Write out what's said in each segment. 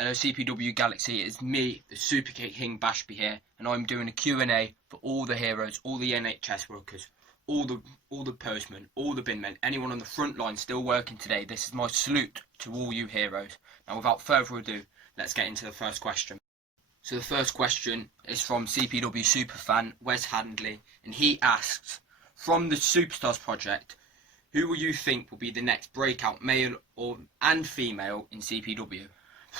Hello CPW Galaxy, it's me, the Super King Bashby here, and I'm doing a Q&A for all the heroes, all the NHS workers, all the postmen, all the binmen, anyone on the front line still working today. This is my salute to all you heroes. Now without further ado, let's get into the first question. So the first question is from CPW Superfan, Wes Handley, and he asks, from the Superstars project, who will you think will be the next breakout male and female in CPW?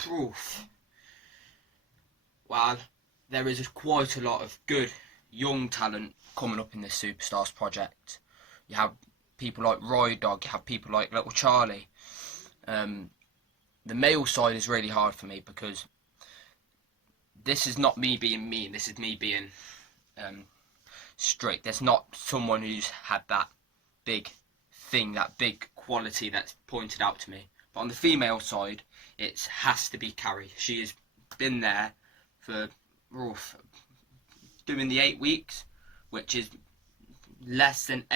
Oof. Well, there is quite a lot of good young talent coming up in this Superstars project. You have people like Roy Dog, you have people like Little Charlie. The male side is really hard for me because this is not me being mean, this is me being strict. There's not someone who's had that big thing, that big quality that's pointed out to me. But on the female side, it has to be Carrie. She has been there for doing the 8 weeks, which is less than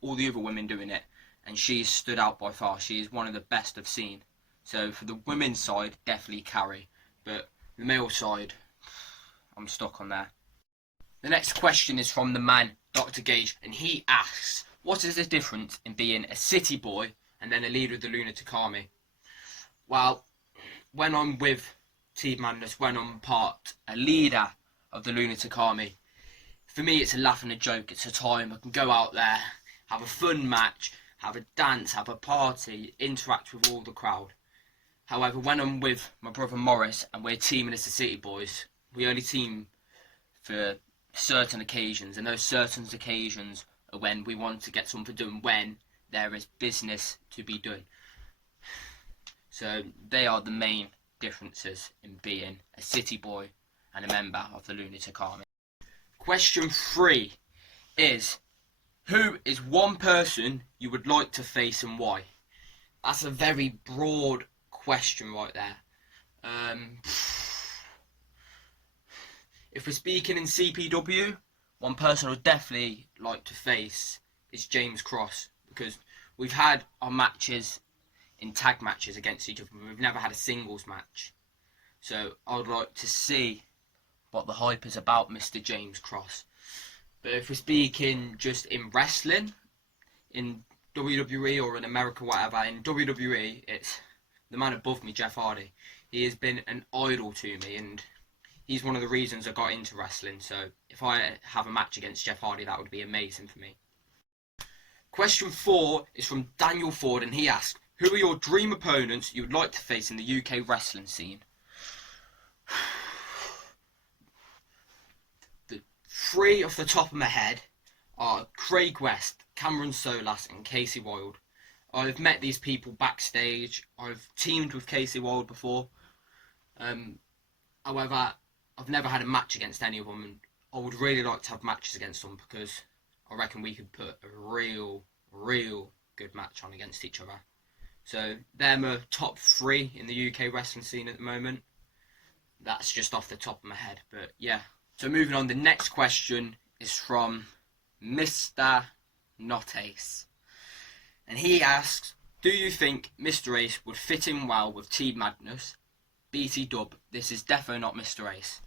all the other women doing it, and she's stood out by far. She is one of the best I've seen. So for the women's side, definitely Carrie, but the male side, I'm stuck on there. The next question is from the man, Dr. Gage, and he asks, what is the difference in being a city boy and then a leader of the Lunatic Army? Well, when I'm with Team Madness, when I'm a leader of the Lunatic Army, for me it's a laugh and a joke. It's a time I can go out there, have a fun match, have a dance, have a party, interact with all the crowd. However, when I'm with my brother Morris and we're teaming as the City Boys, we only team for certain occasions, and those certain occasions are when we want to get something done, when there is business to be done. So they are the main differences in being a city boy and a member of the Lunatic Army. Question 3 is, who is one person you would like to face and why? That's a very broad question right there. If we're speaking in CPW, one person I would definitely like to face is James Cross, because we've had our matches in tag matches against each other, but we've never had a singles match. So I would like to see what the hype is about Mr. James Cross. But if we're speaking just in wrestling, in WWE or in America, whatever, in WWE, it's the man above me, Jeff Hardy. He has been an idol to me, and he's one of the reasons I got into wrestling. So if I have a match against Jeff Hardy, that would be amazing for me. Question 4 is from Daniel Ford, and he asks, who are your dream opponents you would like to face in the UK wrestling scene? The 3 off the top of my head are Craig West, Cameron Solas and Casey Wilde. I've met these people backstage. I've teamed with Casey Wilde before. However, I've never had a match against any of them, and I would really like to have matches against them because I reckon we could put a real good match on against each other. So they're my top 3 in the UK wrestling scene at the moment. That's just off the top of my head, but yeah. So moving on, the next question is from Mr. Not Ace. And he asks, do you think Mr. Ace would fit in well with Team Madness? BT Dub, this is definitely not Mr. Ace.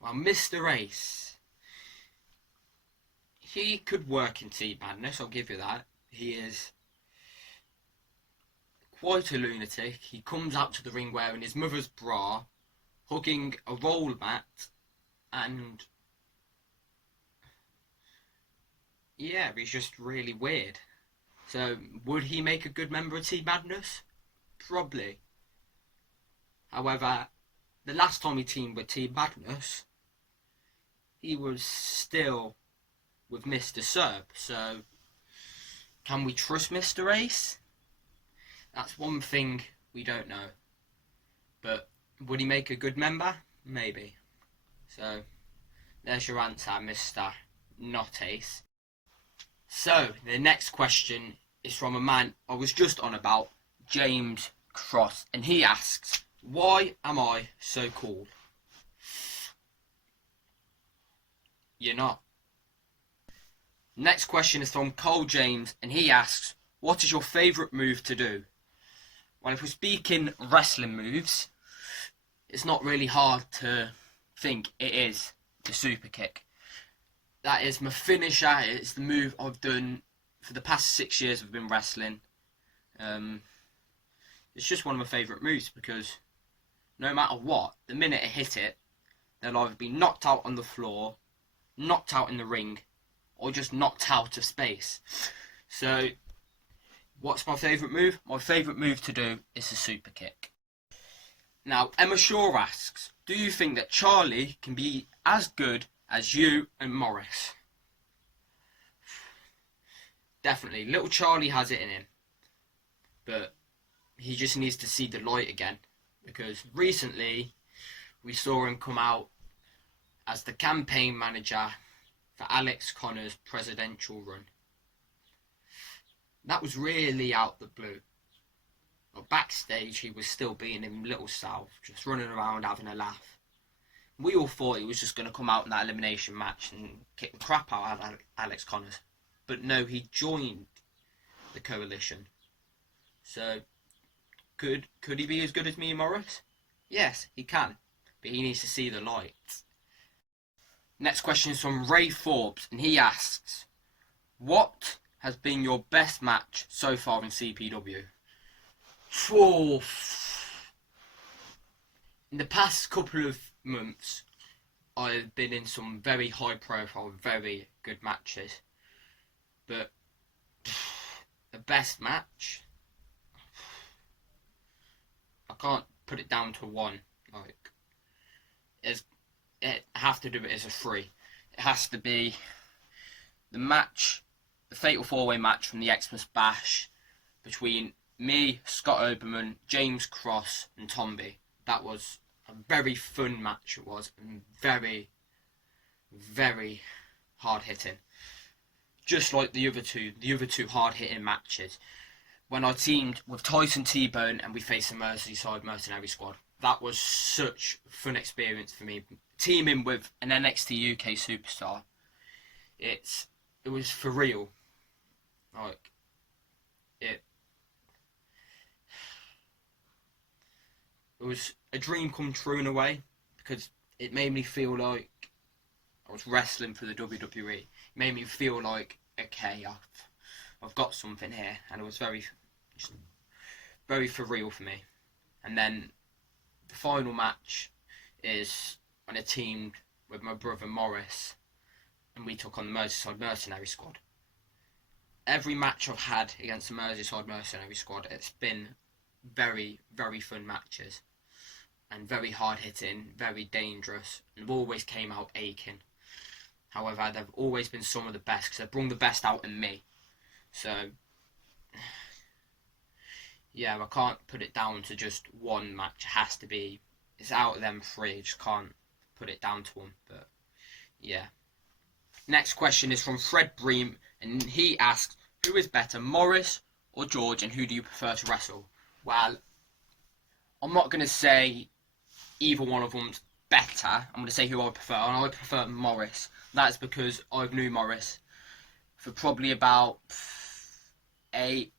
Well, Mr. Ace, he could work in Team Madness, I'll give you that. He is quite a lunatic. He comes out to the ring wearing his mother's bra, hugging a roll mat, and yeah, he's just really weird. So, would he make a good member of Team Madness? Probably. However, the last time he teamed with Team Madness, he was still with Mr. Serb. So, can we trust Mr. Ace? That's one thing we don't know. But would he make a good member? Maybe. So, there's your answer, Mr. Not Ace. So, the next question is from a man I was just on about, James Cross, and he asks, why am I so cool? You're not. Next question is from Col James, and he asks, what is your favourite move to do? Well, if we're speaking wrestling moves, it's not really hard to think it is the super kick. That is my finisher. It's the move I've done for the past 6 years I've been wrestling. It's just one of my favourite moves because no matter what, the minute I hit it, they'll either be knocked out on the floor, knocked out in the ring, or just knocked out of space. So, what's my favourite move? My favourite move to do is the super kick. Now, Emma Shaw asks, do you think that Charlie can be as good as you and Morris? Definitely. Little Charlie has it in him. But he just needs to see the light again. Because recently, we saw him come out as the campaign manager for Alex Connor's presidential run. That was really out the blue. But backstage, he was still being in Little South, just running around having a laugh. We all thought he was just going to come out in that elimination match and kick the crap out of Alex Connors. But no, he joined the coalition. So, could he be as good as me and Morris? Yes, he can. But he needs to see the light. Next question is from Ray Forbes, and he asks, what has been your best match so far in CPW? Oh, in the past couple of months, I've been in some very high profile, very good matches. But the best match, I can't put it down to one. Like, I have to do it as a three. It has to be the match, the Fatal 4-Way match from the Xmas Bash between me, Scott Oberman, James Cross and Tomby. That was a very fun match it was, and very, very hard hitting. Just like the other two hard hitting matches. When I teamed with Tyson T-Bone and we faced the Merseyside Mercenary Squad. That was such a fun experience for me. Teaming with an NXT UK superstar. It was for real. Like, it was a dream come true in a way, because it made me feel like I was wrestling for the WWE. It made me feel like, okay, I've got something here, and it was very for real for me. And then the final match is when I teamed with my brother Morris, and we took on the Merseyside Mercenary Squad. Every match I've had against the Merseyside Mercenary Squad, it's been very, very fun matches. And very hard hitting, very dangerous, and always came out aching. However, they've always been some of the best, because they've brought the best out in me. So, yeah, I can't put it down to just one match. It has to be, it's out of them three. I just can't put it down to one, but yeah. Next question is from Fred Bream, and he asks, who is better, Morris or George, and who do you prefer to wrestle? Well, I'm not going to say either one of them's better. I'm going to say who I prefer, and I prefer Morris. That's because I've knew Morris for probably about 8,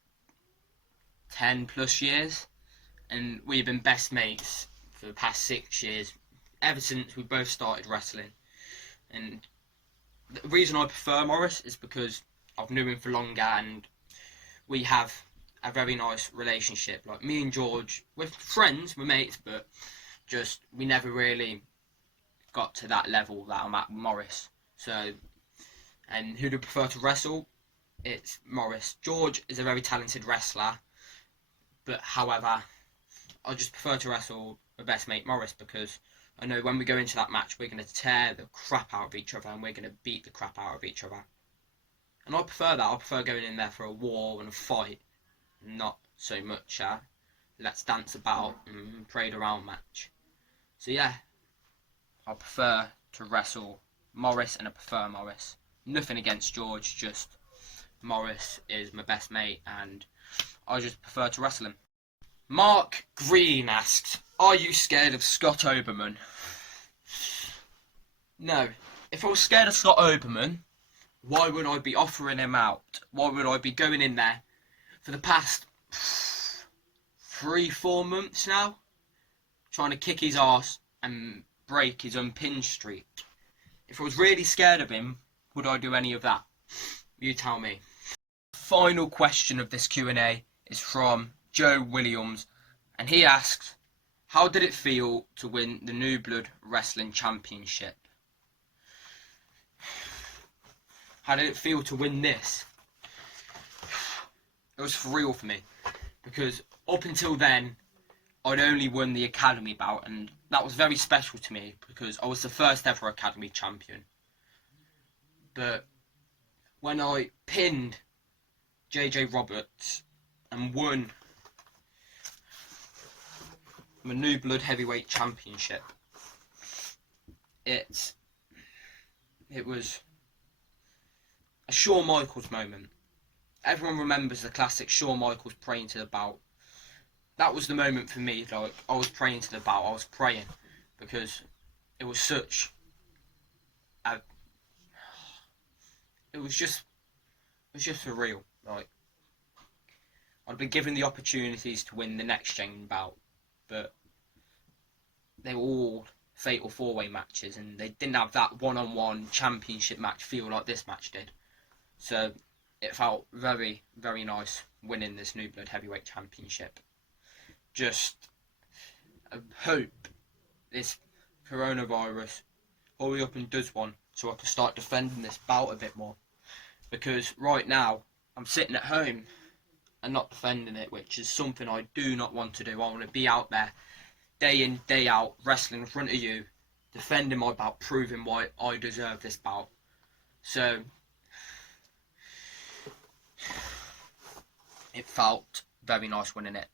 10 plus years, and we've been best mates for the past 6 years, ever since we both started wrestling. And the reason I prefer Morris is because I've known him for longer, and we have a very nice relationship. Like, me and George, we're friends, we're mates, but just we never really got to that level that I'm at with Morris. So, and who do I prefer to wrestle? It's Morris. George is a very talented wrestler, but however, I just prefer to wrestle my best mate Morris, because I know when we go into that match, we're going to tear the crap out of each other, and we're going to beat the crap out of each other. And I prefer that. I prefer going in there for a war and a fight, not so much let's dance about and parade around match. So yeah, I prefer to wrestle Morris, and I prefer Morris. Nothing against George, just Morris is my best mate, and I just prefer to wrestle him. Mark Green asks, are you scared of Scott Oberman? No. If I was scared of Scott Oberman, why would I be offering him out? Why would I be going in there for the past 3-4 months now, trying to kick his arse and break his unpinned streak. If I was really scared of him, would I do any of that? You tell me. Final question of this Q&A is from Joe Williams, and he asks, how did it feel to win the New Blood Wrestling Championship? How did it feel to win this? It was surreal for me, because up until then, I'd only won the Academy bout, and that was very special to me, because I was the first ever Academy champion. But when I pinned JJ Roberts and won my New Blood Heavyweight Championship, it was a Shawn Michaels moment. Everyone remembers the classic Shawn Michaels praying to the belt. That was the moment for me. Like, I was praying to the belt. I was praying because it was such a. It was just surreal. Like, I'd been given the opportunities to win the next gen bout, but they were all fatal 4-way matches, and they didn't have that one-on-one championship match feel like this match did. So it felt very, very nice winning this New Blood Heavyweight Championship. Just I hope this coronavirus hurry up and does one so I can start defending this bout a bit more. Because right now I'm sitting at home and not defending it, which is something I do not want to do. I want to be out there day in, day out, wrestling in front of you, defending my bout, proving why I deserve this bout. So it felt very nice winning it.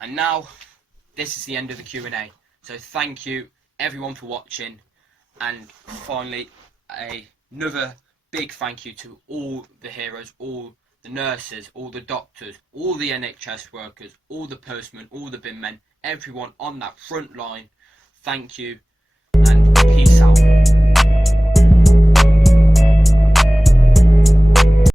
And now this is the end of the Q&A. So thank you everyone for watching, and finally another big thank you to all the heroes, all the nurses, all the doctors, all the NHS workers, all the postmen, all the bin men, everyone on that front line. Thank you, and keep